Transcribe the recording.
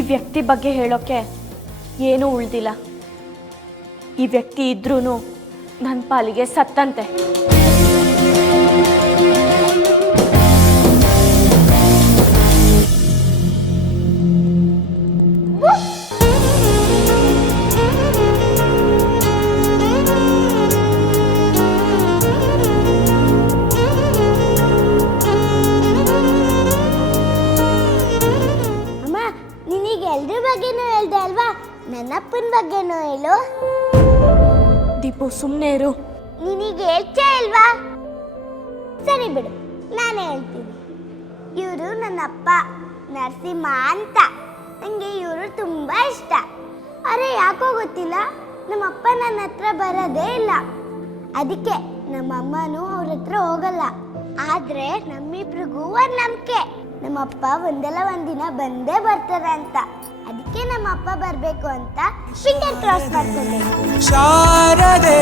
ವ್ಯಕ್ತಿ ಬಗ್ಗೆ ಹೇಳೋಕ್ಕೆ ಏನೂ ಉಳ್ದಿಲ್ಲ. ಈ ವ್ಯಕ್ತಿ ಇದ್ರೂ ನನ್ನ ಪಾಲಿಗೆ ಸತ್ತಂತೆ. ಬಗ್ಗೆನೂ ಹೇಳ್ದೆ ಅಲ್ವಾ? ನನ್ನಪ್ಪನ ಬಗ್ಗೆನೂ ಹೇಳು. ದೀಪು ಸುಮ್ಮನೆ ಇರು. ನಿನಗೆ ಹೇಳ್ಚೇ ಇಲ್ವಾ ಸರಿ ಬಿಡು ನಾನು ಹೇಳ್ತೀನಿ. ಇವರು ನನ್ನ ಅಪ್ಪ ನರಸಿಂಹ ಅಂತ. ನನಗೆ ಇವರು ತುಂಬ ಇಷ್ಟ. ಅರೆ ಯಾಕೋ ಗೊತ್ತಿಲ್ಲ? ನಮ್ಮಪ್ಪ ನನ್ನ ಹತ್ರ ಬರೋದೇ ಇಲ್ಲ. ಅದಕ್ಕೆ ನಮ್ಮಮ್ಮನೂ ಅವ್ರ ಹತ್ರ ಹೋಗಲ್ಲ. ಆದ್ರೆ ನಮ್ಮಿಬ್ರಿಗೂ ಒಂದು ನಂಬಿಕೆ. ನಮ್ಮಪ್ಪ ಒಂದಲ್ಲ ಒಂದಿನ ಬಂದೇ ಬರ್ತಾರೆ ಅಂತ. ಅಪ್ಪ ಬರಬೇಕು ಅಂತ ಫಿಂಗರ್ ಕ್ರಾಸ್ ಮಾಡ್ತೇನೆ ಶಾರದೇ.